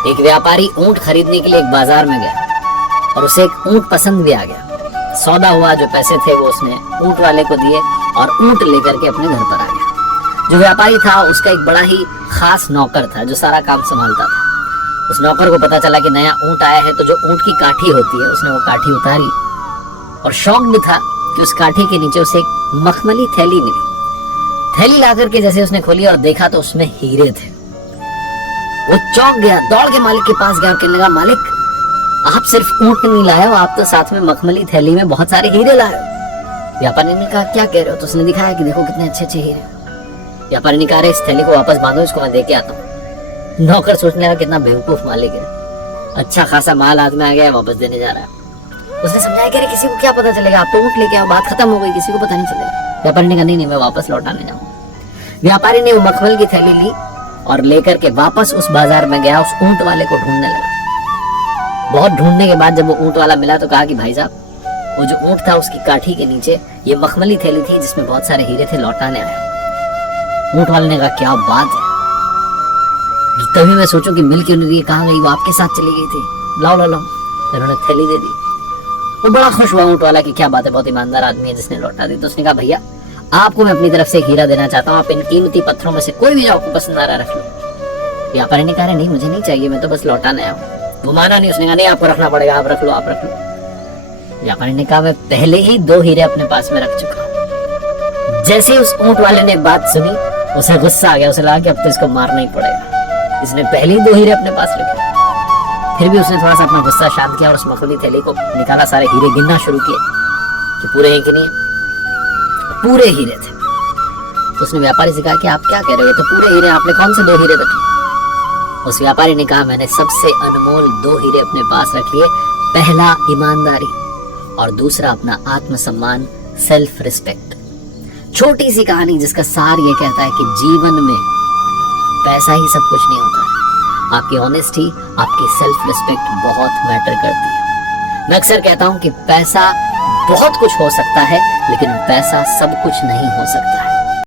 एक व्यापारी ऊंट खरीदने के लिए एक बाजार में गया और उसे एक ऊंट पसंद भी आ गया। सौदा हुआ, जो पैसे थे वो उसने ऊंट वाले को दिए और ऊंट लेकर के अपने घर पर आ गया। जो व्यापारी था उसका एक बड़ा ही खास नौकर था जो सारा काम संभालता था। उस नौकर को पता चला कि नया ऊंट आया है, तो जो ऊंट की काठी होती है उसने वो काठी उतारी और शौक भी था कि उस काठी के नीचे उसे एक मखमली थैली मिली। थैली ला करके जैसे उसने खोली और देखा तो उसमें हीरे थे। वो चौंक गया, दौड़ के मालिक के पास गया और कहने लगा, मालिक आप सिर्फ ऊंट नहीं लाए हो, आप तो साथ में मखमली थैली में बहुत सारे हीरे लाए हो। व्यापारी ने कहा, क्या कह रहे हो? तो उसने दिखाया कि देखो कितने अच्छे अच्छे हीरे। व्यापारी ने कहा, इस थैली को वापस बांधो, इसको मैं दे के आता हूँ। नौकर सोचने लगा कितना बेवकूफ मालिक है, अच्छा खासा माल हाथ में आ गया, वापस देने जा रहा है। उसने समझाया कि किसी को क्या पता चलेगा, आप तो ऊंट लेके आओ, बात खत्म हो गई, किसी को पता नहीं चलेगा। व्यापारी ने कहा, नहीं मैं वापस लौटाने जाऊंगा। व्यापारी ने वो मखमल की थैली ली और लेकर के वापस उस बाजार में गया, उस ऊंट वाले को ढूंढने लगा। बहुत ढूंढने के बाद जब वो ऊंट वाला मिला तो कहा कि भाई साहब, वो जो ऊंट था उसकी काठी के नीचे ये मखमली थैली थी जिसमें बहुत सारे हीरे थे, लौटाने आया। ऊंट वाले ने कहा, क्या बात है, तभी मैं सोचूं कि मिल क्यों नहीं रही, कहाँ गई, वो आपके साथ चली गई थी, लाओ लाओ लाओ। उन्होंने थैली दे दी। वो बड़ा खुश हुआ ऊंट वाला कि क्या बात है, बहुत ईमानदार आदमी है जिसने लौटा दी। तो उसने कहा, भैया आपको मैं अपनी तरफ से हीरा देना चाहता हूँ, आप इन कीमती पत्थरों में से कोई भी जो आपको पसंद आ रहा रख लो। व्यापारी ने कहा, नहीं मुझे नहीं चाहिए, मैं तो बस लौटाने आया हूँ। वो माना नहीं, उसने कहा, नहीं आपको रखना पड़ेगा, आप रख लो आप रख लो। व्यापारी ने कहा, मैं पहले ही 2 हीरे अपने पास में रख चुका हूँ। जैसे ही उस ऊंट वाले ने बात सुनी उसे गुस्सा आ गया, उसे लगा कि अब तो इसको मारना ही पड़ेगा, इसने पहले ही 2 हीरे अपने पास रखे। फिर भी उसने थोड़ा सा अपना गुस्सा शांत किया और उस मखमली थैली को निकाला, सारे हीरे गिनना शुरू किए कि पूरे हैं कि नहीं। पूरे हीरे थे। तो उसने व्यापारी से कहा कि आप क्या कह रहे हो, तो पूरे हीरे, आपने कौन से 2 हीरे रखे? उस व्यापारी ने कहा, मैंने सबसे अनमोल 2 हीरे अपने पास रख लिए। पहला ईमानदारी और दूसरा अपना आत्मसम्मान, सेल्फ रिस्पेक्ट। छोटी सी कहानी जिसका सार ये कहता है कि जीवन में पैसा ही सब कुछ नहीं होता है, आपकी ऑनेस्टी, आपकी सेल्फ रिस्पेक्ट बहुत मैटर करती है। मैं अक्सर कहता हूं कि पैसा बहुत कुछ हो सकता है लेकिन पैसा सब कुछ नहीं हो सकता है।